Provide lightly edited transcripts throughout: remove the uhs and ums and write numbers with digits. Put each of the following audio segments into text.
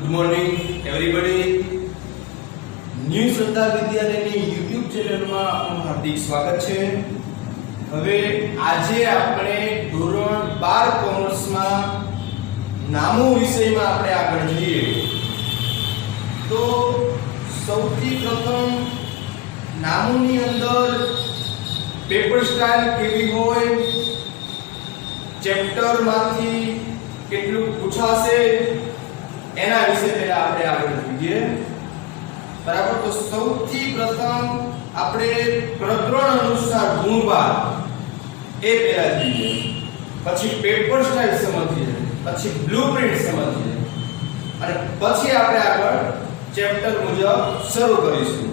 Good morning everybody. New શ્રદ્ધા વિદ્યાલયની YouTube ચેનલમાં આપનું હાર્દિક સ્વાગત છે. હવે આજે આપણે ધોરણ 12 કોમર્સમાં નામો વિષયમાં આપણે આગળ જઈએ. તો સૌથી પ્રથમ નામોની અંદર પેપર સ્ટાઇલ કેવી હોય, ચેપ્ટરમાંથી કેટલું પૂછાશે એના વિશે પહેલા આપણે આગળ જોઈએ. બરાબર. તો સૌથી પ્રથમ આપણે પ્રકરણ અનુસાર ગુણભાર એ પહેલા જોઈએ, પછી પેપર સ્ટાઇલ સમજીએ, પછી બ્લુપ્રિન્ટ સમજીએ અને પછી આપણે આગળ ચેપ્ટર મુજબ શરૂ કરીશું.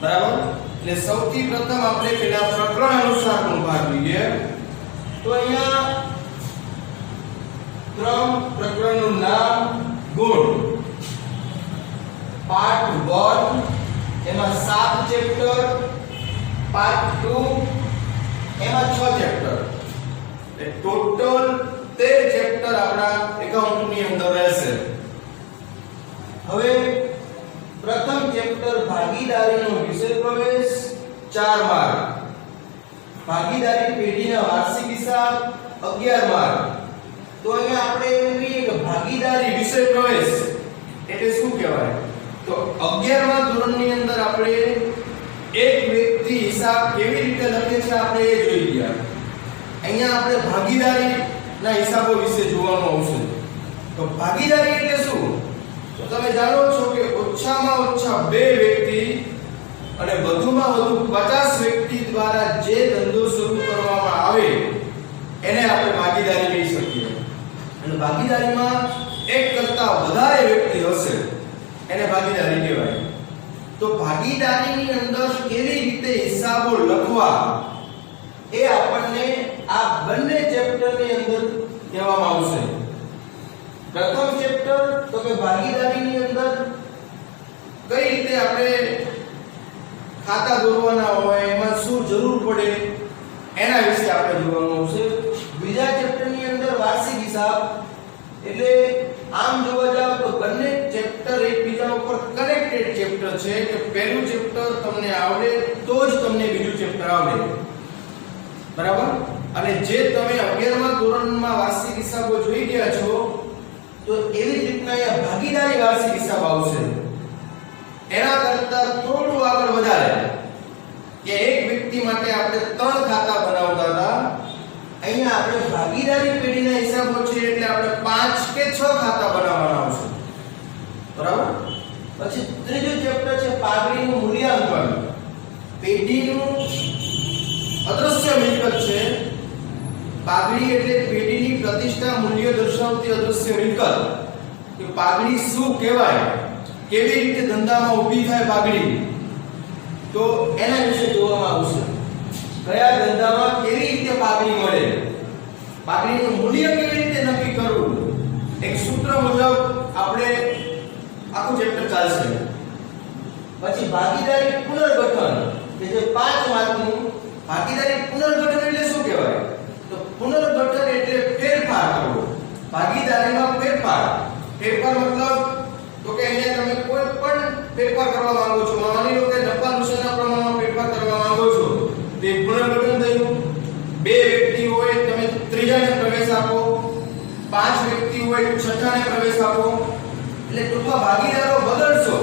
બરાબર. એટલે સૌથી પ્રથમ આપણે પહેલા પ્રકરણ અનુસાર ગુણભાર જોઈએ. તો અહીંયા પ્રકરણનું નામ ગુણ, પાર્ટ 1 એમાં 7 ચેપ્ટર, પાર્ટ 2 એમાં 6 ચેપ્ટર, એટલે ટોટલ 13 ચેપ્ટર આપણા એકાઉન્ટની અંદર રહેશે. હવે પ્રથમ ચેપ્ટર ભાગીદારીનો વિષય પ્રવેશ 4 માર્ક, ભાગીદારી પેઢીના વાર્ષિક હિસાબ 11 માર્ક. તો અહીંયા આપણે એમ કહીએ કે ભાગીદારી વિષય પ્રવેશ એટલે શું કહેવાય? તો 11મા ધોરણની અંદર આપણે એક વ્યક્તિ હિસાબ કેવી રીતે લખે છે આપણે એ જોઈ ગયા. અહીંયા આપણે ભાગીદારીના હિસાબો વિશે જોવાનું આવશે. તો ભાગીદારી એટલે શું? તો તમે જાણો છો કે ઓછામાં ઓછા 2 વ્યક્તિ અને વધુમાં વધુ 50 વ્યક્તિ દ્વારા જે ધંધો શરૂ કરવામાં આવે એને આપણે ભાગીદારી કહી શકીએ. અને ભાગીદારીમાં એક કરતા વધારે વ્યક્તિ હશે એને ભાગીદારી કહેવાય. તો ભાગીદારીની અંદર કેવી રીતે હિસાબો લખવા એ આપણને આ બંને ચેપ્ટરની અંદર કહેવામાં આવશે. પ્રથમ ચેપ્ટર તો કે ભાગીદારીની અંદર કઈ રીતે આપણે ખાતા દોરવાના હોય, એમાં શું જરૂર પડે એના વિશે આપણે જોવાનું આવશે. બીજા ચેપ્ટરની અંદર વાર્ષિક હિસાબ, એટલે આમ જોવા જાવ તો બંને ચેપ્ટર એકબીજા ઉપર કનેક્ટેડ ચેપ્ટર છે કે પહેલું ચેપ્ટર તમને આવડે તો જ તમને બીજું ચેપ્ટર આવડે. બરાબર. અને જે તમે 11મા ધોરણમાં વાર્ષિક હિસાબો જોઈ ગયા છો તો એવી જ રીતના અહીંયા ભાગીદારી વાર્ષિક હિસાબ આવશે. એના કરતા થોડું આગળ વધારે કે એક વ્યક્તિ માટે આપણે 3 ખાતા બનાવતા હતા, અહીંયા આપણે ભાગીદારી પેઢીના હિસાબો છે એટલે આપણે 5 કે 6 ખાતા બનાવવાના આવશે. બરાબર. પછી ત્રીજું ચેપ્ટર છે પાઘડીનું મૂલ્યાંકન. પેઢીનું અદ્રશ્ય મિલકત છે. પાઘડી એટલે પેઢીની પ્રતિષ્ઠા મૂલ્ય દર્શાવતી અદ્રશ્ય મિલકત. કે પાઘડી શું કહેવાય, કેવી રીતે ધંધામાં ઊભી થાય પાઘડી, તો એના વિશે જોવામાં આવશે. કયા ધંધામાં કેવી રીતે પાઘડી મળે, પાઘડીનું મૂલ્ય કેવી રીતે નક્કી કરવું, એક સૂત્ર મુજબ આપણે આખું ચેપ્ટર ચાલશે. પછી ભાગીદારી પુનર્ગઠન કે જે 5 માર્કનું. ભાગીદારી પુનર્ગઠન એટલે શું કહેવાય? તો પુનર્ગઠન એટલે ફેરફાર કરવો. ભાગીદારીમાં ફેરફાર મતલબ તો કે અહીંયા તમે કોઈ પણ ફેરફાર કરવા માંગો છો, માની લો કે નફા નુકસાનના પ્રમાણમાં ફેરફાર કરવા માંગો છો, તે પુનર્ગઠન થયું. 2 વ્યક્તિ હોય તમે ત્રીજાને પ્રવેશ આપો, 5 વ્યક્તિ હોય છઠ્ઠાને પ્રવેશ આપો, એટલે ટૂંકમાં ભાગીદારો બદલશો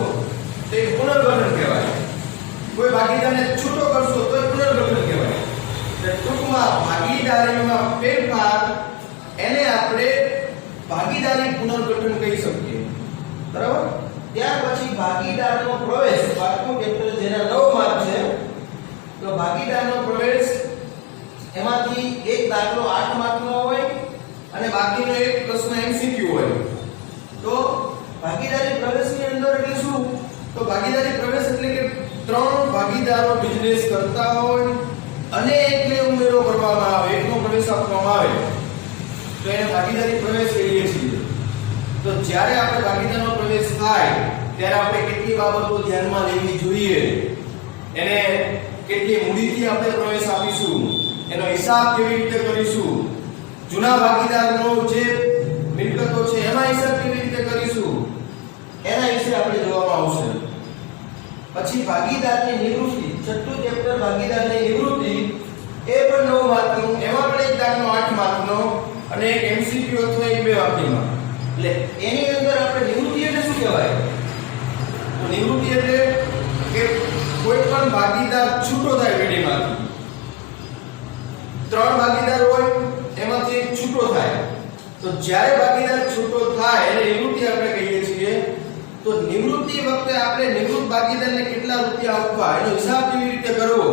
તે પુનર્ગઠન કહેવાય. કોઈ ભાગીદારને છૂટો કરશો તો પુનર્ગઠન કહેવાય. એટલે ટૂંકમાં ભાગીદારીમાં ફેરફાર એને આપણે ભાગીદારી પુનર્ગઠન કહી શકીએ. બરાબર. ત્યાર પછી ભાગીદારનો પ્રવેશ, પાંચમું ચેપ્ટર જેના 9 માર્ક છે. તો ભાગીદારનો પ્રવેશ એમાંથી એક દાખલો 8 માર્કનો હોય અને બાકીનો એક પ્રશ્ન MCQ હોય. તો ભાગીદારી પ્રવેશની અંદર એટલે શું? તો ભાગીદારી પ્રવેશ એટલે કે 3 ભાગીદારો બિઝનેસ કરતા હોય અને એકને ઉમેરો કરવામાં આવે, એકનો પ્રવેશ આપવામાં આવે તો એને ભાગીદારી પ્રવેશ કહીએ છીએ. તો જ્યારે આપણે ભાગીદારનો પ્રવેશ થાય ત્યારે આપણે કેટલી બાબતો ધ્યાનમાં લેવી જોઈએ, એને કેટલી મૂડીથી આપણે પ્રવેશ આપીશું, એનો હિસાબ કેવી રીતે કરીશું, જૂના ભાગીદારનો જે મિલકતો છે એમાં હિસાબ કેવી રીતે કરીશું એના વિશે આપણે જોવામાં આવશે. પછી ભાગીદારની નિવૃત્તિ, છઠ્ઠું ચેપ્ટર ભાગીદારની નિવૃત્તિ, એ પણ 9 માર્કનું, એમાં પણ એક દાખલો 8 માર્કનો અને એક એમસીક્યુ અથવા એક બે વાક્યમાં. એટલે એની અંદર આપણે નિવૃત્તિ એટલે શું કહેવાય? તો નિવૃત્તિ એટલે કે કોઈ પણ ભાગીદાર છૂટો થાય પેઢીમાંથી. 3 ભાગીદાર હોય એમાંથી એક છૂટો થાય, તો જ્યારે ભાગીદાર છૂટો થાય એને નિવૃત્તિ આપણે કહીએ છીએ. તો નિવૃત્તિ વખતે આપણે નિવૃત્ત ભાગીદારને કેટલા રૂપિયા આપવા એનો હિસાબ કેવી રીતે કરવો,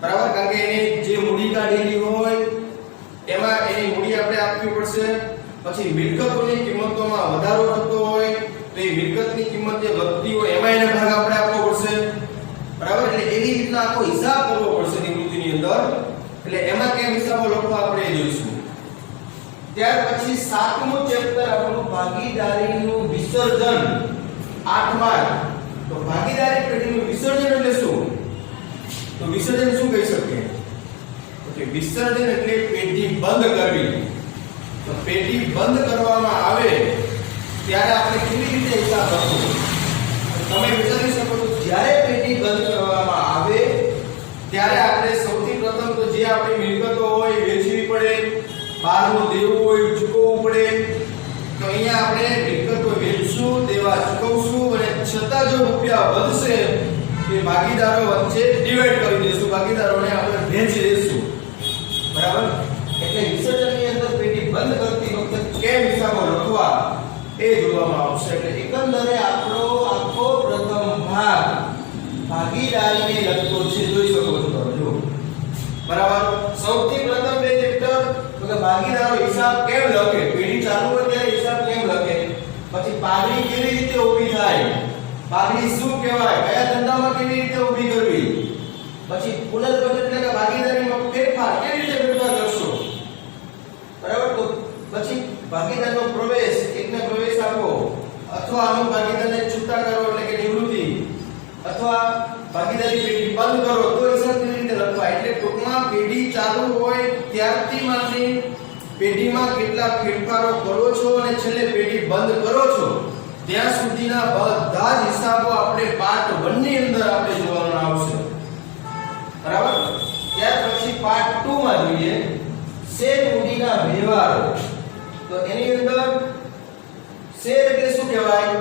બરાબર? કારણ કે એને જે મૂડી કાઢેલી હોય એમાં એની મૂડી આપણે આપવી પડશે. પછી મિલકતોની કિંમતોમાં વધારો થતો હોય તો એ મિલકતની કિંમત જે વધતી હોય એમાં એને ભાગ આપણે આપવો પડશે, બરાબર? એટલે એવી રીતના આખો હિસાબ કરવો પડશે નિવૃત્તિની અંદર. એટલે એમાં કેમ હિસાબો લખવા આપણે જોઈશું. ત્યાર પછી 7મું ચેપ્ટર આપણું ભાગીદારીનું વિસર્જન, 8 માર્ક. તો ભાગીદારી પેઢીનું વિસર્જન એટલે શું? તો વિસર્જન શું કહી શકીએ? ઓકે, વિસર્જન એટલે પેઢી બંધ કરવી. તો પેઢી બંધ કરવામાં આવે ત્યારે આપણે કેવી રીતે હિસાબ લખવો? તમે વિચારી શકો છો જ્યારે પેઢી બંધ કરવામાં આવે ત્યારે આપણે સૌથી પ્રથમ તો જે આપણી મિલકતો હોય વેચવી પડે, બહારનું દેવું હોય ચૂકવવું પડે. તો અહીંયા આપણે મિલકતો વેચશું, દેવા ચૂકવશું અને છતાં જો રૂપિયા વધશે એ ભાગીદારો વચ્ચે ડિવાઈડ કરી દઈશું, ભાગીદારોને આપણે વહેંચી દઈશું, બરાબર? એટલે વિસર્જનની અંદર પેઢી બંધ કરતી વખતે કેમ હિસાબો લખવા એ જોવામાં આવશે. એટલે એકંદરે આપણો આખો પ્રથમ ભાગ ભાગીદારીને લગતો છે, જોઈ શકો છો તમે, જો, બરાબર? સૌથી પ્રથમ બે ચેપ્ટર તો ભાગીદારો હિસાબ કેમ લખે, પેઢી ચાલુ હોય ત્યારે હિસાબ કેમ લખે, પછી પાઘડી કેવી રીતે ઊભી થાય, પાઘડી શું કહેવાય, કયા ધંધામાં કેવી રીતે ઊભી કરવી, પછી પુનર્ગઠન એટલે કે ભાગીદારીમાં ફેરફાર કેવી રીતે ફેરફાર કરશો, બરાબર? તો પછી ભાગીદારનો પ્રવેશ, એકને પ્રવેશ આપવો અથવા અમુક ભાગીદારને છૂટા કરો એટલે કે નિવૃત્તિ, અથવા ભાગીદારી પેઢી બંધ કરો તો હિસાબ કેવી રીતે લખવા. એટલે ટૂંકમાં પેઢી ચાલુ હોય ત્યારથી માંડી પેઢીમાં કેટલા ફેરફારો કરો છો અને છેલ્લે પેઢી બંધ કરો છો ત્યાં સુધીના બધા જ હિસાબો આપણે પાર્ટ 1 ની અંદર આપણે જોવાના આવશે, બરાબર? ત્યાર પછી પાર્ટ 2 માં જોઈએ શેર મૂડીના વ્યવહારો. તો એની અંદર શેર એટલે શું કહેવાય?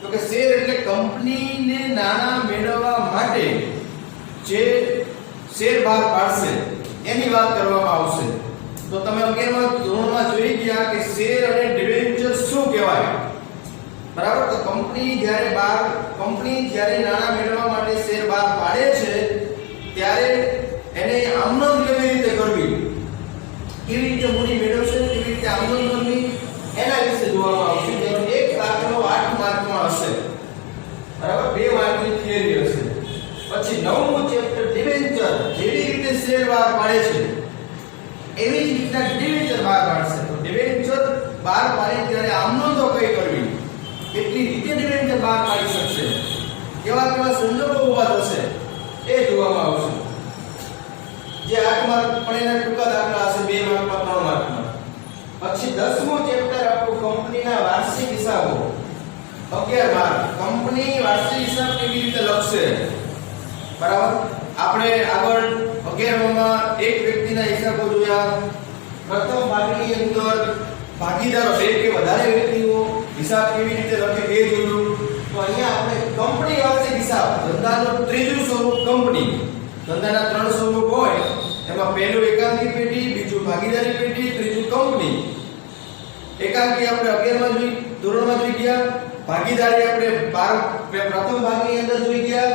તો કે શેર એટલે કંપનીને નાણાં મેળવવા માટે જે શેર બહાર પાડશે એની વાત કરવામાં આવશે. તો તમે 11મા ધોરણમાં જોઈ ગયા કે શેર અને ડિબેન્ચર શું કહેવાય, બરાબર? તો કંપની જ્યારે નાણાં મેળવવા માટે શેર બહાર પાડે છે ત્યારે એને આમનોંધ કેવી રીતે કરવી, કેવી રીતે મૂડી મેળવશે, કેવી રીતે આમનોંધ કરવી એના વિશે જોવામાં આવશે. જેનો એક દાખલો 8 માર્કમાં હશે, બરાબર? 2 માર્કની થિયરી હશે. પછી 9મું ચેપ્ટર ડિબેન્ચર, જેવી રીતે શેર બહાર પાડે છે એવી જ રીતના ડિબેન્ચર બહાર પાડશે. તો ડિબેન્ચર બહાર પાડે ત્યારે આમનોંધો કઈ કરવી, કેટલી રીતે ડિબેન્ચર બહાર પાડી શકશે, કેવા કેવા સંજોગો ઊભા થશે એ જોવામાં આવશે. જે 8 માર્ક પણ એના ટૂંકા દાખલા હશે, 2 માર્કમાં 3 માર્કમાં. પછી 10મું ચેપ્ટર આપણું કંપનીના વાર્ષિક હિસાબો, 11 માર્ક. કંપની વાર્ષિક હિસાબ કેવી રીતે લખશે, બરાબર? આપણે આગળ 11માં એક વ્યક્તિના હિસાબો જોયા. પ્રથમ ભાગની અંદર ભાગીદારો બે કે વધારે વ્યક્તિઓ હિસાબ કેવી રીતે લખે એ જોયું. તો અહીંયા આપણે કંપની વાર્ષિક હિસાબ, ધંધાનો ત્રીજું સ્વરૂપ કંપની. ધંધાના 3 સ્વરૂપ હોય એમાં પહેલું એકાંકી પેઢી, બીજું ભાગીદારી પેઢી, ત્રીજું કંપની. એકાંકી આપણે 11માં ધોરણમાં જોઈ ગયા, ભાગીદારી આપણે પ્રથમ ભાગની અંદર જોઈ ગયા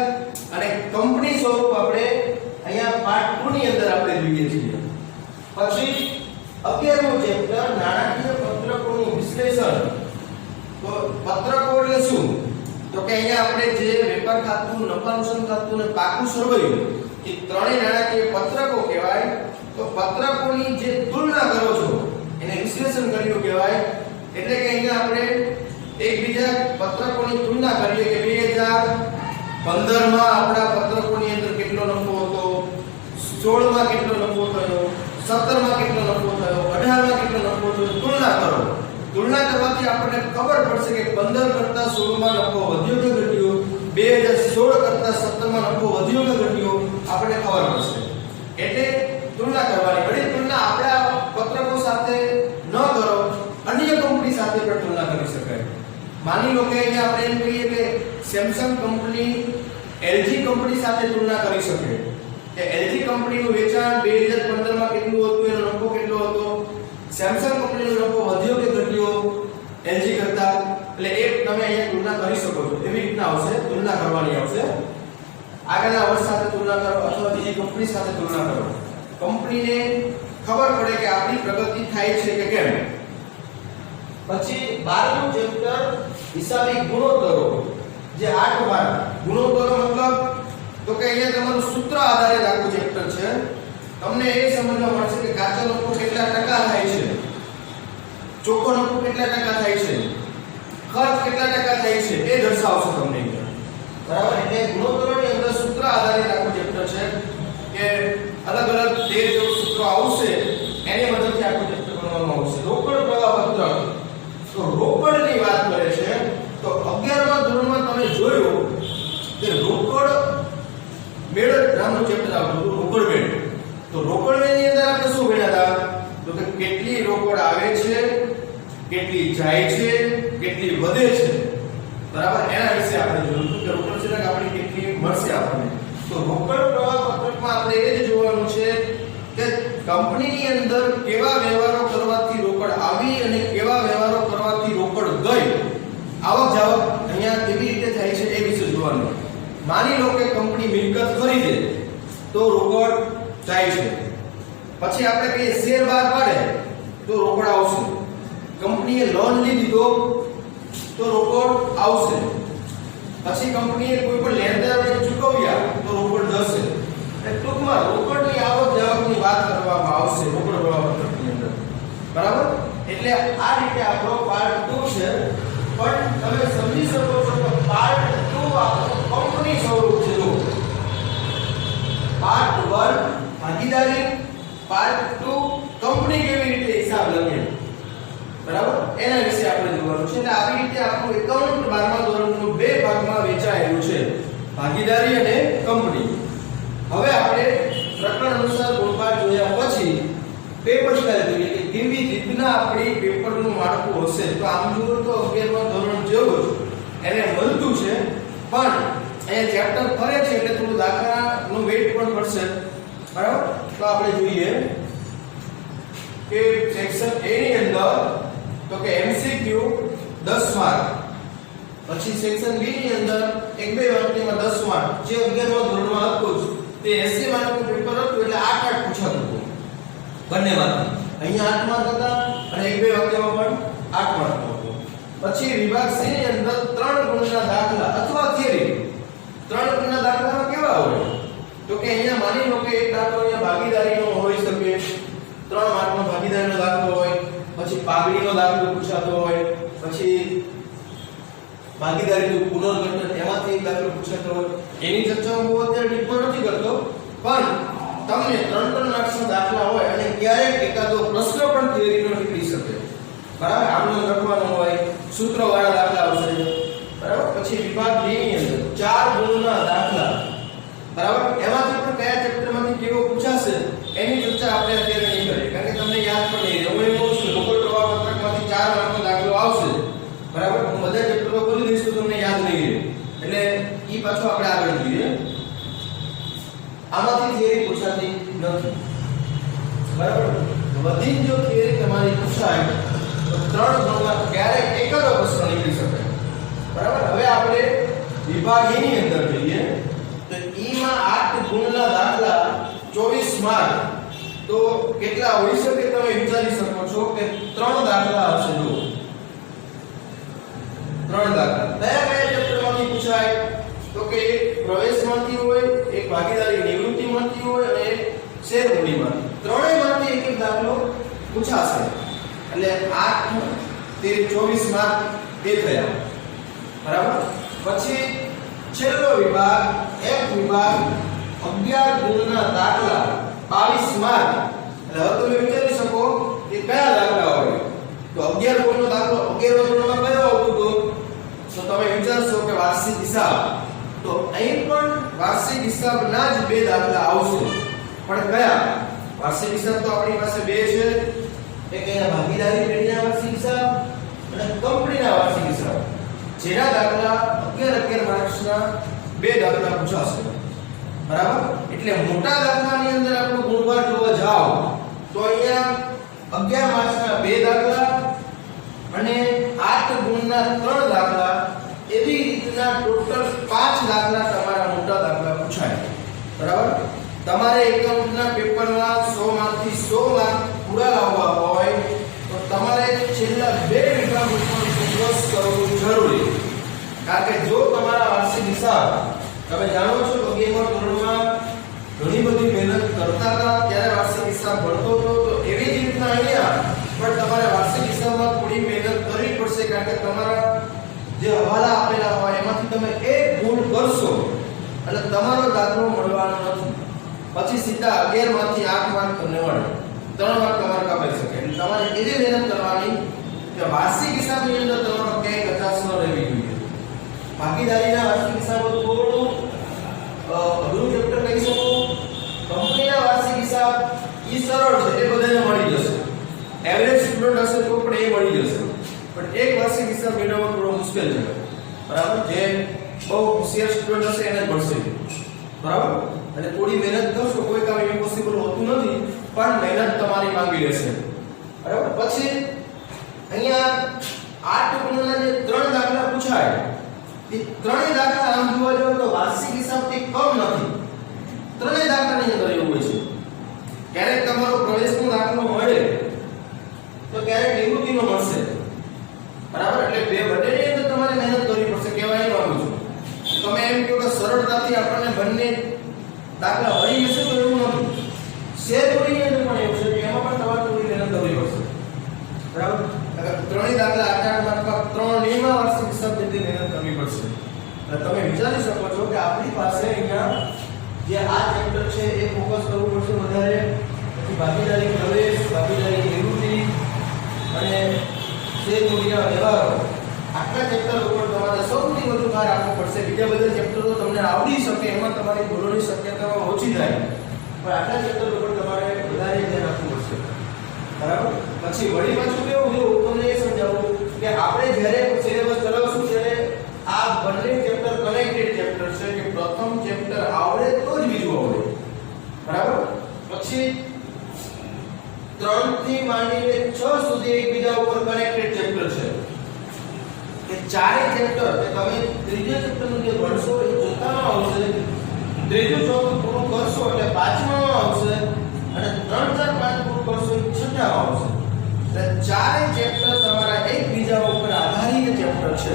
અને કંપની સ્વરૂપ આપણે અહીંયા પાર્ટ 2 ની અંદર આપણે જોઈએ છીએ. પછી 11મું ચેપ્ટર નાણાકીય પત્રકોનું વિશ્લેષણ. તો પત્રકો એટલે શું? તો કે અહીંયા આપણે જે વેપાર ખાતું, નફા નુકસાન ખાતું અને પાકું સરવૈયું એ ત્રણેય નાણાકીય પત્રકો કહેવાય. તો પત્રકોની જે તુલના કરો છો એને વિશ્લેષણ કર્યું કહેવાય. એટલે કે અહીંયા આપણે એકબીજા પત્રકોની તુલના કરીએ કે 2015 માં આપણા પત્રકોની અંદર કેટલો નફો હતો, 16 માં કેટલો નફો થયો, 17 માં કેટલો નફો થયો, 18 માં કેટલો નફો થયો, તુલના કરો. માંથી આપણને ખબર પડશે કે 15 કરતા 16 માં નફો વધ્યો કે ઘટ્યો, 2016 કરતા 17 માં નફો વધ્યો કે ઘટ્યો, આપણને ખબર પડશે. એટલે તુલના કરવાની. વળી તુલના આપણા પત્રકો સાથે ન કરો, અન્ય કંપની સાથે પણ તુલના કરી શકાય. માની લો કે અહીંયા આપણે એમ કહીએ કે સેમસંગ કંપની LG કંપની સાથે તુલના કરી શકે કે LG કંપનીનું વેચાણ 2015 માં કેટલું હતું, એનો નફો કેટલો હતો, સેમસંગ કંપનીનો નફો વધ્યો કે ઘટ્યો LG કરતા. એટલે એક તમે અહીંયા તુલના કરી શકો છો. એવી રીતના આવશે, તુલના કરવાની આવશે. આગળના વર્ષ સાથે તુલના કરો અથવા બીજી કંપની સાથે તુલના કરો. કંપનીને ખબર પડે કે આપણી પ્રગતિ થાય છે કે કેમ. પછી 12મું ચેપ્ટર હિસાબી ગુણોત્તરો, જે 8 વાર ગુણોત્તરો મતલબ તો કે અહીંયા તમારું સૂત્ર આધારિત આખું ચેપ્ટર છે. તમને એ સમજવા મળશે કે કાચો નફો કેટલા ટકા થાય છે, ચોખ્ખો નફો કેટલા ટકા થાય છે, ખર્ચ કેટલા ટકા થાય છે, એ દર્શાવશે તમને. બરાબર. એટલે ગુણોત્તરોની અંદર સૂત્ર આધારિત આખું ચેપ્ટર છે કે અલગ અલગ 13 જેવું સૂત્રો આવશે, એની મદદથી આખું ચેપ્ટર બનાવવામાં આવશે. રોકડ પ્રવાહ પત્રક, તો રોકડની વાત કરે છે. તો 11મા ધોરણમાં તમે જોયું કે રોકડ મેળ નામનું ચેપ્ટર આવતું હતું, રોકડ મેળ. તો રોકડ મેળની અંદર આપણે શું ભણ્યા હતા? તો કે કેટલી રોકડ આવે છે, કેટલી જાય છે, કેટલી વધે છે. બરાબર. એના વિશે આપણે જોયું કે રોકડ સિલક આપણી કેટલી મળશે આપણને. તો રોકડ પ્રવાહ પત્રકમાં આપણે એ જ જોવાનું છે કે કંપનીની અંદર કેવા વ્યવહારો કરવાથી રોકડ આવી અને કેવા વ્યવહારો કરવાથી રોકડ ગઈ, આવક જાવક અહીંયા કેવી રીતે થાય છે એ વિશે જોવાનું. માની લો કે કંપની મિલકત ખરીદે તો રોકડ જાય છે. પછી આપણે કહીએ શેર બહાર પાડે તો રોકડ આવશે. કંપનીએ લોન લીધી તો રોકડ આવશે. પછી કંપનીએ કોઈ પણ લેણદારોને ચૂકવ્યા તો રોકડ જશે. ટૂંકમાં રોકડની આવક જાવકની વાત કરવામાં આવશે રોકડ પ્રવાહ પત્રકની અંદર. બરાબર. એટલે આ રીતે આપણો પાર્ટ 2 છે. પણ તમે સમજી શકો છો કે પાર્ટ 2 આપણો કંપની સ્વરૂપ છે. જો પાર્ટ 1 ભાગીદારી, પાર્ટ 2 કંપની કેવી રીતે હિસાબ લખે, બરાબર, એના વિશે આપણે જોવાનું છે. એટલે આવી રીતે આપણું એકાઉન્ટ 12મા ધોરણનું બે ભાગમાં વહેંચાયેલું છે, ભાગીદારી અને કંપની. હવે આપણે પ્રકરણ અનુસાર ગુણપાઠ જોયા પછી પેપર સ્ટાઇલ જોઈએ કે કેવી રીતના આપણી પેપરનું માળખું હશે. તો આમ જુઓ તો 11મા ધોરણ જેવું જ એને મળતું છે, પણ અહીંયા ચેપ્ટર ફરે છે એટલે થોડું દાખલાનું વેઇટ પણ પડશે. બરાબર. તો આપણે જોઈએ કે સેક્શન A ની અંદર તો કે MCQ 10 માર્ક, પછી સેક્શન B ની અંદર એક બે વાક્યમાં 10 માર્ક, જે 11મા ધોરણમાં હતું તે 80 માર્કનું પેપર હતું એટલે 8 પૂછાતું હતું બંનેમાંથી. અહીંયા 8 માર્ક હતા અને એક બે વાક્યમાં પણ 8 માર્ક હતું. પછી વિભાગ C ની અંદર 3 ગુણના દાખલા અથવા થિયરી. 3 ગુણના દાખલામાં કેવા હોય તો કે અહીંયા માની લો કે એક દાખલો અહીંયા ભાગીદારીનો હોઈ શકે, 3 માર્કનો ભાગીદારીનો દાખલો હોય, પછી પાઘડીનો દાખલો પૂછાતો હોય, પછી ભાગીદારીનું પુનર્ગઠન એમાંથી એક દાખલો પૂછાતો હોય. એની ચર્ચા હું અત્યારે ડીપમાં નથી કરતો, પણ તમને 3 માર્ક્સના દાખલા હોય અને ક્યારેક એકાદો પ્રશ્ન પણ થિયરીનો નીકળી શકે. બરાબર. આમનો લખવાનો હોય, સૂત્રવાળા દાખલા આવશે. બરાબર. પછી વિભાગ B ની અંદર 4 ગુણના દાખલા, બરાબર, એમાંથી પણ કયા ચેપ્ટરમાંથી કેવો પૂછાશે એની ચર્ચા આપણે અત્યારે નહીં કરીએ, કારણ કે તમને યાદ પણ નહીં રહે. હું એમ કહું છું રોકડ પ્રવાહ પત્રકમાંથી 4 માર્કનો દાખલો આવશે. બરાબર. હું બધા ચેપ્ટરો બોલી દઈશ તો તમને યાદ નહીં રહે, એટલે ઈ પાછો આપણે આગળ જોઈએ. આમાંથી થિયરી પૂછાતી નથી. બરાબર. બધી જો થિયરી તમારી પૂછાય તો 3 ગુણમાં ક્યારેક એકાદો પ્રશ્ન નીકળી શકે. બરાબર. હવે આપણે વિભાગ E ની અંદર જોઈએ તો E માં 8 ગુણના દાખલા 24 માર્ક. તો કેટલા હોઈ શકે તમે વિચારી શકો છો કે 3 દાખલા હશે. જો 3 દાખલા કયા કયા ચેપ્ટરમાંથી પૂછાય તો કે એક પ્રવેશમાંથી હોય, એક ભાગીદારી નિવૃત્તિમાંથી હોય અને એક શેર મૂડીમાંથી. ત્રણેયમાંથી એક એક દાખલો પૂછાશે. એટલે 8 24 માર્ક એ થયા. બરાબર. પછી છેલ્લો વિભાગ એક વિભાગ 11 ગુણના દાખલા 22 માર્ક. એટલે હવે તમે વિચારી શકો કે કયા દાખલા હોય. તો 11 ગુણનો દાખલો 11 હિસાબ, તો અહીં પણ વાર્ષિક હિસાબના જ બે દાખલા આવશે. પણ કયા? વાર્ષિક હિસાબ તો આપણી પાસે બે છે, એક એના ભાગીદારી પેઢીના વાર્ષિક હિસાબ અને કંપનીના વાર્ષિક હિસાબ, જેના દાખલા 11 માર્ક્સના બે દાખલા પૂછાશે. બરાબર? એટલે મોટા દાખલાની અંદર આપણો ગુણભાર જોવા જાવ તો અહીંયા 11 માર્ક્સના બે દાખલા અને 8 ગુણના 3 દાખલા, એવી રીતના ટોટલ 5 દાખલા તમારા મોટા દાખલા પૂછાય. બરાબર? તમારે એકાઉન્ટના પેપરમાં 100 માંથી 100 માર્ક પૂરા લાવવા હોય તો તમારે છેલ્લા 2 વિભાગ ઉપર ફોકસ કરવું જરૂરી. કારણ કે જો તમારા વાર્ષિક હિસાબ તમે જાણો છો કે 11મા ધોરણમાં ઘણી બધી મહેનત કરતા હતા ત્યારે વાર્ષિક હિસાબ ભણતો હતો, તો એવી જ રીતના અહીંયા પણ તમારે વાર્ષિક હિસાબમાં થોડી મહેનત કરવી પડશે. કારણ કે તમારા જે હવાલા આપેલા હોય એમાંથી તમે એક ભૂલ કરશો એટલે તમારો દાખલો મળવાનો નથી. પછી સીધા 11 માંથી 8 માર્ક તમને મળે, 3 માર્ક તમારે કપાઈ શકે. એટલે તમારે એવી મહેનત કરવાની કે વાર્ષિક હિસાબની અંદર તમારો ક્યાંય કચાશ ન રહેવી જોઈએ. ભાગીદારીના વાર્ષિક હિસાબો થોડું અઘરું ચેપ્ટર કહી શકો. કંપનીના વાર્ષિક હિસાબ ઈ સરળ છે, એ બધાને મળી જશે. એવરેજ સ્ટુડન્ટ હશે તો પણ એ મળી જશે. પણ એક વાર્ષિક હિસાબ મેળવવો થોડો મુશ્કેલ છે. બરાબર? જે બહુ હોશિયાર સ્ટુડન્ટ હશે એને મળશે. બરાબર? અને થોડી મહેનત કરશો, કોઈ કામ ઇમ્પોસિબલ હોતું નથી, પણ મહેનત તમારી માંગી લેશે. બરાબર? પછી અહીંયા 8 ગુણના જે 3 દાખલા પૂછાય, એ ત્રણેય દાખલા આમ જોવા જાવ તો વાર્ષિક હિસાબથી કમ નથી. ત્રણેય દાખલાની અંદર એવું હોય છે, ક્યારેક તમારો પ્રવેશનો દાખલો મળે તો ક્યારેક નિવૃત્તિનો મળશે. બરાબર? એટલે બંનેની અંદર તમારે મહેનત કરવી પડશે. કહેવાય માંગુ છું, તમે એમ કહો કે સરળતાથી આપણને બંને દાખલા મળી જશે તો એવું નથી. શેર કોડની અંદર પણ એવું છે કે એમાં પણ તમારે થોડી મહેનત કરવી પડશે. બરાબર? ત્રણેય દાખલા 8 માર્કમાં 3 નિયમા વાર્ષિક હિસાબ જેટલી મહેનત કરવી પડશે. એટલે તમે વિચારી શકો છો કે આપણી પાસે અહીંયા જે આ ચેપ્ટર છે એ ફોકસ કરવું પડશે વધારે. પછી ભાગીદારી પ્રવેશ, ભાગીદારી નિવૃત્તિ અને શેર મૂડીના વ્યવહારો, આટલા ચેપ્ટર ઉપર તમારે સૌથી વધુ ભાર આપવો પડશે. બીજા બધા ચેપ્ટરો તમને આવડી શકે, એમાં તમારી ભૂલોની શક્યતાઓ ઓછી થાય, પણ આટલા ચેપ્ટર ઉપર તમારે વધારે ધ્યાન આપવું પડશે. બરાબર? પછી વળી પાછું કેવું છે, તમને એ સમજાવું કે આપણે જ્યારે સિલેબસ ચલાવશું ત્યારે આ બંને ચેપ્ટર કનેક્ટેડ ચેપ્ટર છે કે પ્રથમ ચેપ્ટર આવડે તો જ બીજું આવડે. બરાબર? પછી 3 થી માંડીને 6 સુધી એકબીજા ઉપર કનેક્ટેડ ચેપ્ટર છે. કે ચારે ચેપ્ટર કે તમે ત્રીજા ચેપ્ટરનું જે ભણશો એ ચોથામાં આવશે, ત્રીજું ચોથું પૂરું કરશો એટલે પાંચમામાં આવશે, અને 3, 4, 5 પૂરું કરશો એ છઠ્ઠામાં આવશે. એટલે ચારે ચેપ્ટર તમારા એકબીજા ઉપર આધારિત ચેપ્ટર છે.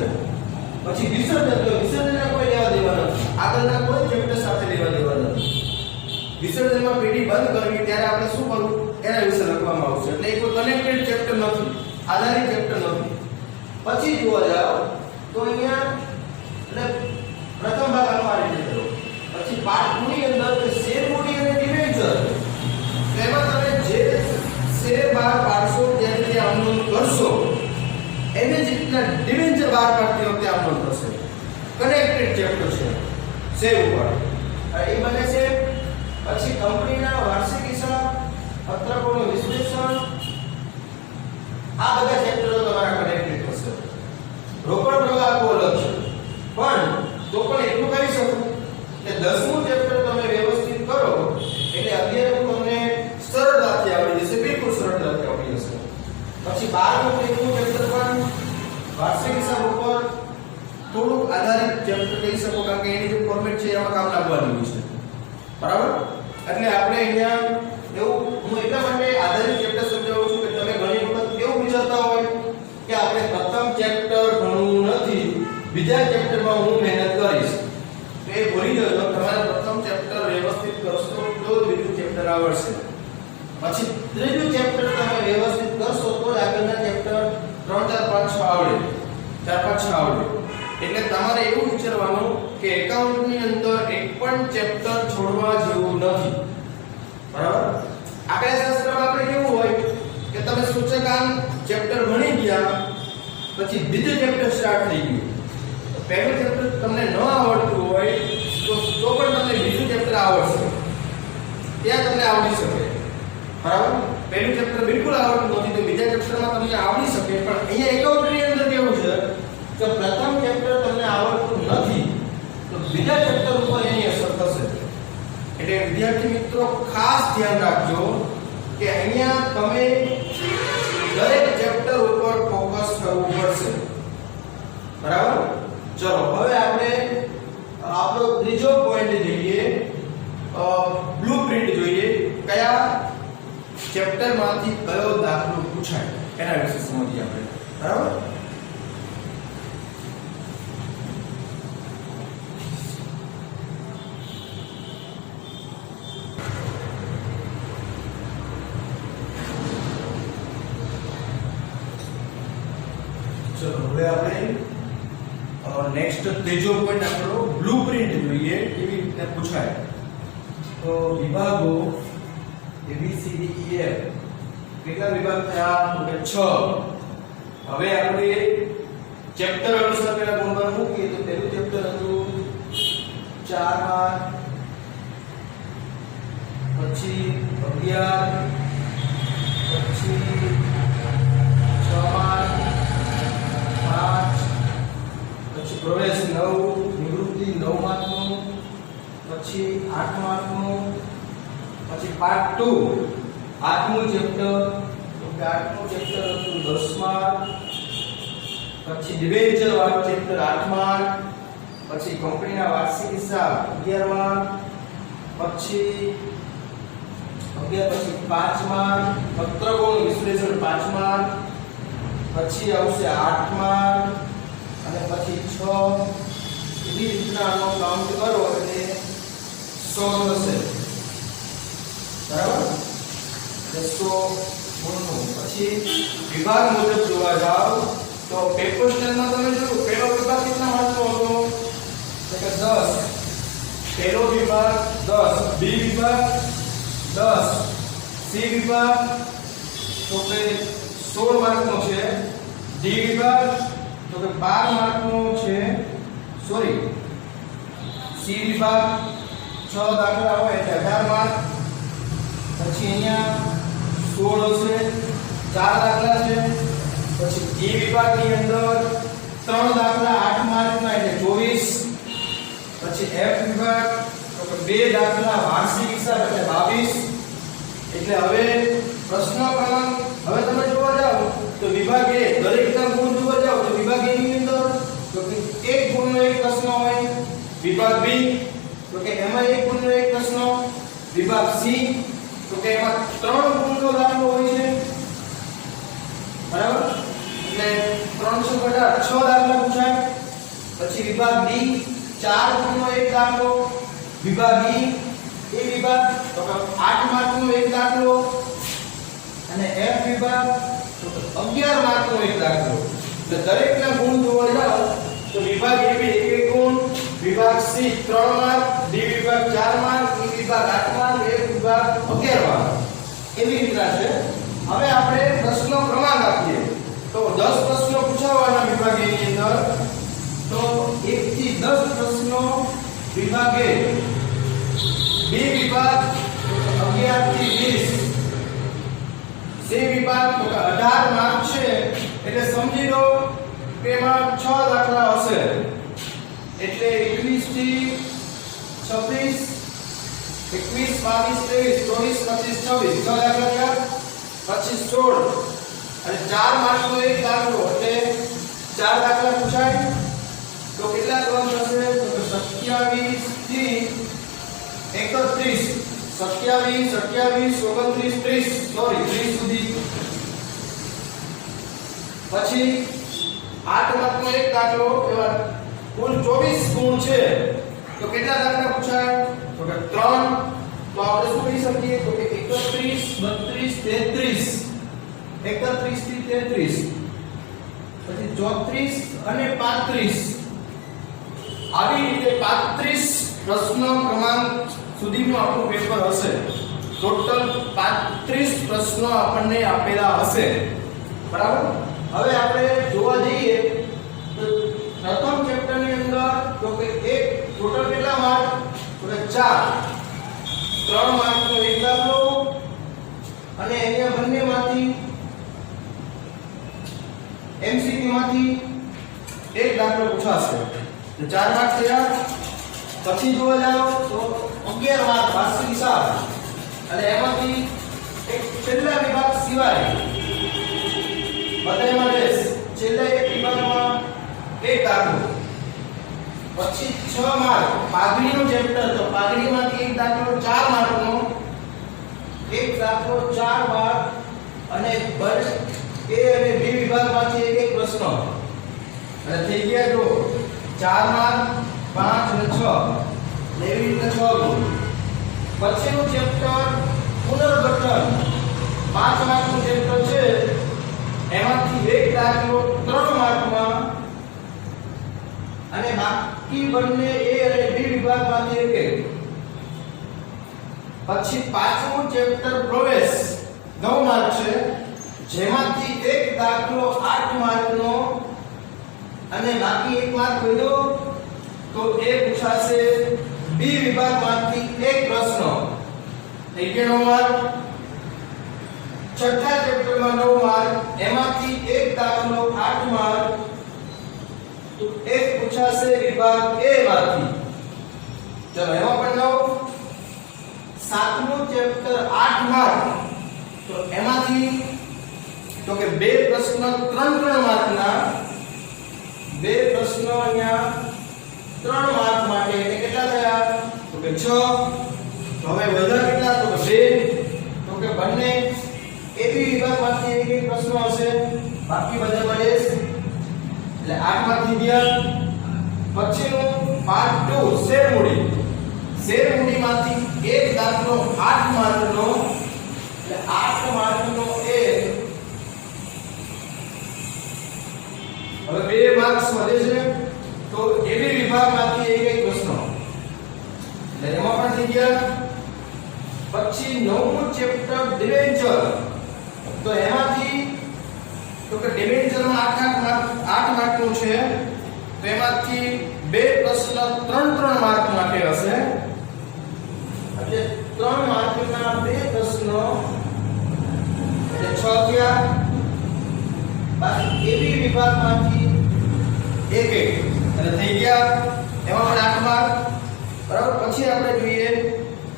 પછી વિસર્જનના કોઈ લેવા દેવા નથી, આગળના કોઈ ચેપ્ટર સાથે લેવા દેવા નથી. વિસર્જનમાં પેઢી બંધ કરવી ત્યારે આપણે શું કરવું એના વિશે લખવામાં આવશે. એટલે એ કોઈ કનેક્ટેડ ચેપ્ટર નથી, આધારિત ચેપ્ટર નથી. પછી જોવા જાવ તો અહીંયા એટલે પ્રથમ ભાગ આનો આ રીતે કરો. પછી પાર્ટ 2 ની અંદર કે શેર મૂડી અને ડિબેન્ચર, તેમાં તમે જે શેર બહાર પાડશો જેને જે અમલ કરશો એને જ રીતના ડિબેન્ચર બહાર પાડતી વખતે અમલ થશે. કનેક્ટેડ ચેપ્ટર છે શેર ઉપર એ બને છે. પછી કંપનીના વાર્ષિક હિસાબ, પત્રકોનું વિશ્લેષણ, આ બધા ચેપ્ટરો તમારા કનેક્ટેડ થશે. રોકડ પ્રવાહ આખો અલગ છે, પણ તો પણ એટલું કરી શકું કે 10મું ચેપ્ટર તમે વ્યવસ્થિત કરો એટલે 11મું તમને સરળતાથી આવડી જશે, બિલકુલ સરળતાથી આવડી જશે. પછી 12મું 13મું ચેપ્ટર પણ વાર્ષિક હિસાબ ઉપર થોડુંક આધારિત ચેપ્ટર કહી શકો, કારણ કે એની જે ફોર્મેટ છે એમાં કામ લાગવાનું છે. બરાબર? એટલે આપણે અહીંયા એવું હું એટલા માટે આધારિત ચેપ્ટર સમજાવું છું કે તમે ઘણી વખત કેવું વિચારતા હોય કે આપણે પ્રથમ ચેપ્ટર ભણવું નથી, બીજા ચેપ્ટરમાં હું મહેનત કરીશ. તો એ ભૂલી જજો, તમારે પ્રથમ ચેપ્ટર વ્યવસ્થિત કરશો તો બીજું ચેપ્ટર આવડશે. પછી ત્રીજું ચેપ્ટર તમે વ્યવસ્થિત કરશો તો આગળના ચેપ્ટર 3, 4, 5, 6 આવડે, 4, 5, 6 આવડે. એટલે તમારે એવું વિચારવાનું કે એકાઉન્ટની અંદર એક પણ ચેપ્ટર છોડવા જેવું નથી. બરાબર? આંકડાશાસ્ત્રમાં આપણે કેવું હોય કે તમે સૂચકાંક ચેપ્ટર ભણી ગયા પછી બીજું ચેપ્ટર સ્ટાર્ટ થઈ ગયું, પહેલું ચેપ્ટર તમને ન આવડતું હોય તો પણ તમને બીજું ચેપ્ટર આવડશે, ત્યાં તમને આવડી શકે, બરાબર. પહેલું ચેપ્ટર બિલકુલ આવડતું નથી તો બીજા ચેપ્ટરમાં તમને આવડી શકે, પણ અહીંયા એકાઉન્ટની અંદર કેવું છે કે પ્રથમ ચેપ્ટર તમને આવડતું નથી તો બીજા ચેપ્ટર ઉપર એની અસર થશે. એટલે વિદ્યાર્થી મિત્રો ખાસ ધ્યાન રાખજો કે અહીંયા તમે દરેક ચેપ્ટર ઉપર ફોકસ કરવું પડશે, બરાબર. ચલો હવે આપણે આપણો ત્રીજો પોઈન્ટ જોઈએ, બ્લુપ્રિન્ટ જોઈએ. કયા ચેપ્ટરમાંથી કયો દાખલો પૂછાય એના વિશે સમજીએ આપણે, બરાબર. ચલો હવે આપણે નેક્સ્ટ ત્રીજો પોઈન્ટ આપણો બ્લુપ્રિન્ટ જોઈએ કેવી રીતે પૂછાય. તો વિભાગો ABCDEF કેટલા વિભાગ થયા તો કે 6. હવે આપણે ચેપ્ટર અનુસાર પેલા ગુણમાં મૂકીએ તો પહેલું ચેપ્ટર હતું 4 માર્ક, પછી 11, પછી 6 માર્ક, 5, પછી પ્રવેશ 9, નિવૃત્તિ 9 માર્કનું, પછી 8 માર્કનું, પછી પાર્ટ 2 8મું ચેપ્ટર તો કે 8મું ચેપ્ટર હતું 10 માર્ક, પછી ડિબેન્ચર વાળું ચેપ્ટર 8 માર્ક, પછી કંપનીના વાર્ષિક હિસાબ 11 માર્ક, પછી 11 પછી 5 માર્ક, પત્રકોનું વિશ્લેષણ 5 માર્ક, પછી આવશે 8 માર્ક અને પછી 6. એવી રીતના આનો કાઉન્ટ કરો એટલે 100 થશે, બરાબર. 100 ગુણનું પછી વિભાગ મુજબ જોવા જાવ તો પેપર સ્ટેન્ડમાં તમે જોયું પહેલો વિભાગ કેટલા માર્કનો હતો તો કે 10. પહેલો વિભાગ 10, બી વિભાગ 10, સી વિભાગ તો કે 16 માર્કનો છે, ડી વિભાગ તો કે 12 માર્કનો છે, સોરી સી વિભાગ 6 દાખલા હોય એટલે 18 માર્ક, પછી અહીંયા 16 છે, 4 દાખલા છે, પછી ડી વિભાગની અંદર 3 દાખલા 8 માર્કના એટલે 24, પછી એફ વિભાગ તો કે 2 દાખલા વાર્ષિક હિસાબ એટલે 22. એટલે હવે પ્રશ્ન ક્રમાંક હવે તમે જોવા જાવ તો વિભાગ A દરેકના ગુણ જોવા જાવ તો વિભાગ A ની અંદર તો કે એક ગુણનો એક પ્રશ્ન હોય, વિભાગ B તો કે એમાં એક ગુણનો એક પ્રશ્ન, વિભાગ C તો કે એમાં 3 ગુણનો દાખલો હોય છે, બરાબર. એટલે 318 6 દાખલા પૂછાય. પછી વિભાગ D 4 ગુણનો એક દાખલો, વિભાગ E વિભાગ તો કે 8 માર્કનો એક દાખલો અને F વિભાગ તો કે 11 માર્કનો એક દાખલો. એટલે દરેકના ગુણ જોવા જાવ તો વિભાગ A 1 ગુણ, વિભાગ C 3 માર્ક, D વિભાગ 4 માર્ક, E વિભાગ 8 માર્ક, F વિભાગ 11 માર્ક. એવી રીતના છે. હવે આપણે પ્રશ્નો ક્રમાંક આપીએ તો 10 પ્રશ્નો પૂછાવાના વિભાગ A ની અંદર તો 1 થી 10 પ્રશ્નો વિભાગ A, B વિભાગ 11 થી 20, C વિભાગ તો 18 માર્ક છે એટલે સમજી લો કે એમાં 6 દાખલા હશે એટલે 21 થી 26, 21, 22, 23, 24, 25, 26 6 દાખલા થયા. પછી 16 અને 4 માર્કનો એક દાખલો એટલે 4 દાખલા પૂછાય તો કેટલા ક્રમ થશે તો 27 થી 31, 27, 28, 29, 30 સોરી 30 સુધી. પછી 8 માર્કનો એક દાખલો એવા કુલ 24 ગુણ છે તો કેટલા દાખલા પૂછાય તો કે 3. તો આપણે શું કહી શકીએ તો કે 31, 32, 33, 31 થી 33, પછી 34 અને 35. આવી રીતે 35 પ્રશ્નો ક્રમાંક સુધીનું આપણું પેપર હશે. ટોટલ 35 પ્રશ્નો આપણને આપેલા હશે, બરાબર. હવે આપણે જોવા જઈએ તો પ્રથમ ચેપ્ટર ની અંદર તો કે એક ટોટલ કેટલા માર્ક તો કે 4 3 માર્ક નો એક દાખલો અને અહીંયા બંનેમાંથી એમસીક્યુ માંથી એક દાખલો પૂછાશે તો 4 માર્ક થયા પછી જોવા જાવ તો 11 માર્ક વાર્ષિક હિસાબ અને એમાંથી એક છેલ્લા વિભાગ સિવાય બધામાં રેસ છેલ્લા એક વિભાગમાં એક દાખલો પછી 6 માર્ક પાઘડીનું ચેપ્ટર તો પાઘડીમાંથી એક દાખલો 4 માર્કનો એક દાખલો 4 માર્ક અને બસ એ અને બી વિભાગમાંથી એક પ્રશ્ન અને થઈ ગયા જો 4 માર્ક 5 અને 6 એવી રીતે 6 ગુણ પછીનું ચેપ્ટર પુનર્ગઠન 5 માર્કનું ચેપ્ટર છે એમાંથી એક દાખલો 3 માર્કમાં અને બાકી બંને એ અને બી વિભાગમાંથી એક પછી પાંચમું ચેપ્ટર પ્રવેશ 9 માર્ક છે જેમાંથી એક દાખલો 8 માર્કનો અને બાકી 1 માર્ક વધ્યો તો એ પૂછાશે બી વિભાગમાંથી એક પ્રશ્ન થઈ ગયો 9 માર્ક છઠ્ઠા ચેપ્ટરમાં 9 માર્ક એમાંથી એક દાખલો 8 માર્ક તો એક પૂછાશે વિભાગ એ માંથી ચલો એમાં પણ 9 સાતમું ચેપ્ટર 8 માર્ક તો એમાંથી તો કે બે પ્રશ્ન 3 માર્કના બે પ્રશ્નો અહીંયા 3 માર્ક માટે એટલે કેટલા થયા તો કે 6 તો હવે વધ્યા કેટલા તો કે 2 તો કે બંને એબી વિભાગમાંથી એક એક પ્રશ્ન હશે બાકી બધા મળે એટલે 8 માંથી ગયા પછીનું પાર્ટ 2 શેરમૂડીમાંથી એક દાખલો 8 માર્કનો એટલે 8 માર્કનો એક હવે 2 માર્ક્સ વધે છે તો એબી વિભાગમાંથી એક એક પ્રશ્ન એટલે એમાં પણ થઈ ગયા પછી 9મું ચેપ્ટર ડિવેન્ચર તો એમાંથી તો કે ડિવેન્ચરમાં 8 માર્કનું છે તો એમાંથી બે પ્રશ્ન 3 માર્ક માટે હશે એટલે 3 માર્કના બે પ્રશ્નો એટલે 6 થયા બાકી એબી વિભાગમાંથી એક એક અને થઈ ગયા એમાં પણ 8 માર્ક બરાબર પછી આપણે જોઈએ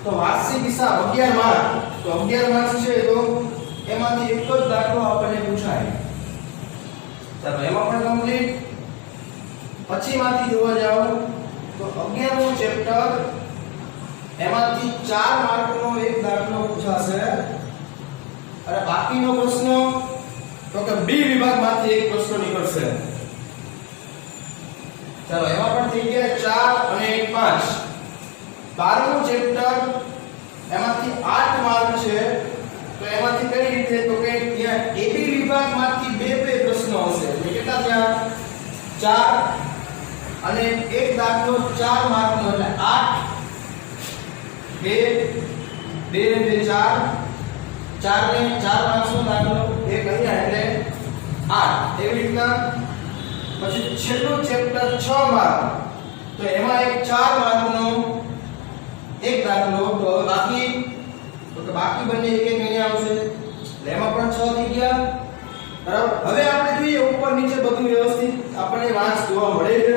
તો વાર્ષિક હિસાબ 11 માર્ક તો 11 માર્ક છે તો એમાંથી એક જ દાખલો આપણને પૂછાય ચાલો એમાં પણ કમ્પ્લીટ પછીમાંથી જોવા જાવ તો 11મું ચેપ્ટર એમાંથી 4 માર્કનો એક દાખલો પૂછાશે અને બાકીનો પ્રશ્ન તો કે બી વિભાગમાંથી એક પ્રશ્ન નીકળશે ચાલો એમાં પણ થઈ ગયા 4 અને 1 5 12મું ચેપ્ટર એમાંથી 8 માર્ક છે તો એમાંથી કઈ રીતે તો કે ત્યાં એબી વિભાગમાંથી બે પ્રશ્નો હશે એટલે કેટલા થયા 4 અને એક દાખલો 4 માર્કનો એટલે 8 2 2 ને 4 4 ને 4 માર્ક્સનો દાખલો એક અહીંયા એટલે 8 એવી રીતના પછી છેલ્લું ચેપ્ટર 6 માર્ક તો એમાં એક 4 માર્કનો એક દાખલો તો બાકી બંને એક એક અહીંયા આવશે એટલે એમાં પણ 6 થઈ ગયા બરાબર હવે આપણે જોઈએ ઉપર નીચે બધું વ્યવસ્થિત આપણને વાંચ જોવા મળે છે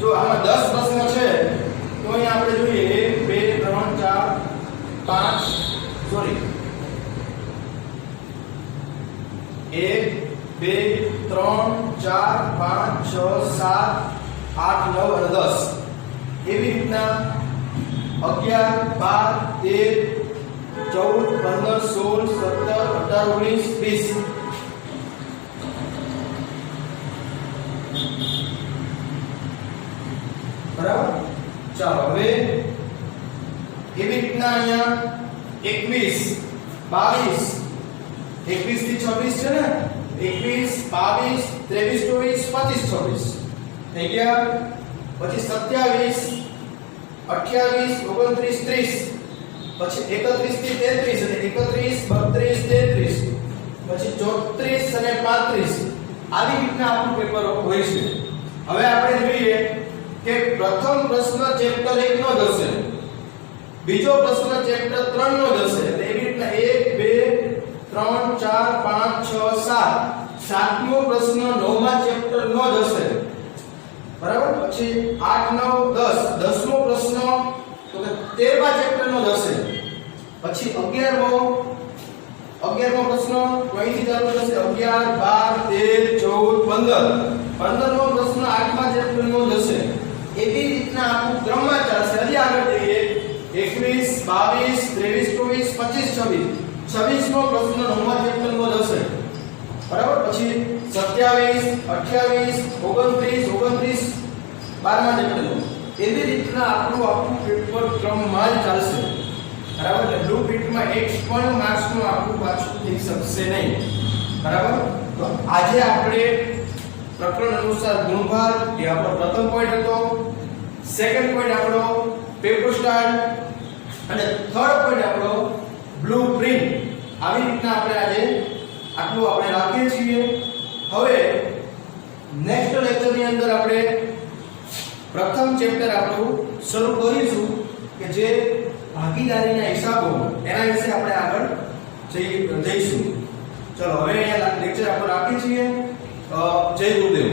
જો આમાં 10 પ્રશ્ન છે તો અહીંયા આપણે જોઈએ 1 2 3 4 5 સોરી 1 2 3 4 5 6 7 8 9 અને 10 એવી રીતના 11 12 13 14 15 16 17 18 19 20 બરાબર ચાલો હવે એવી રીતના અહીંયા 21 22 21 થી 26 છે ને 21 22 23 24 25 26 થઈ ગયા પછી 27 28 29 30 પછી 31 થી 33 એટલે 31 32 33 પછી 34 અને 35 આવી રીતના આપણું પેપર હોય છે હવે આપણે જોઈએ કે પ્રથમ પ્રશ્ન ચેપ્ટર 1 નો જ હશે, બીજો પ્રશ્ન ચેપ્ટર 3 નો જ હશે. એવી રીતના 1 2 3 4 5 6 7 સાતમો પ્રશ્ન 9મા ચેપ્ટર નો જ હશે, બરાબર. પછી 8 9 10 10મો પ્રશ્ન તો કે 13મા ચેપ્ટર નો જ હશે. પછી 11મો પ્રશ્ન અહીંથી ચાલુ થશે 11 12 13 14 15 15મો પ્રશ્ન 8મા ચેપ્ટર નો જ હશે. એવી રીતના આખું ક્રમમાં ચાલશે. હજી આગળ જઈએ 21 22 23 24 25 26 26મો પ્રશ્ન 9મા ચેપ્ટર નો જ હશે, બરાબર. પછી 27 28 29 29 12મા ચેપ્ટર નો. એવી રીતના આખું પેપર ક્રમમાં જ ચાલશે, બરાબર. એટલે બ્લુપ્રિન્ટમાં એક પણ માર્ક્સ નું આખું પાછું થઈ શકશે નહીં, બરાબર. તો આજે આપણે પ્રકરણ અનુસાર ગુણભાર એ આપણો પ્રથમ પોઈન્ટ હતો. સેકન્ડ પોઈન્ટ આપણો પેપર સ્ટાઇલ અને થર્ડ પોઈન્ટ આપણો બ્લુપ્રિન્ટ. આવી રીતના આપણે આજે આટલું આપણે રાખીએ છીએ. હવે નેક્સ્ટ લેક્ચર ની અંદર આપણે પ્રથમ ચેપ્ટર આપણું શરૂ કરીશું કે જે ભાગીદારીના હિસાબો, એના વિશે આપણે આગળ જઈશું. ચલો હવે અહીંયા લેક્ચર આપણે રાખીએ છીએ. જય ગુરુદેવ.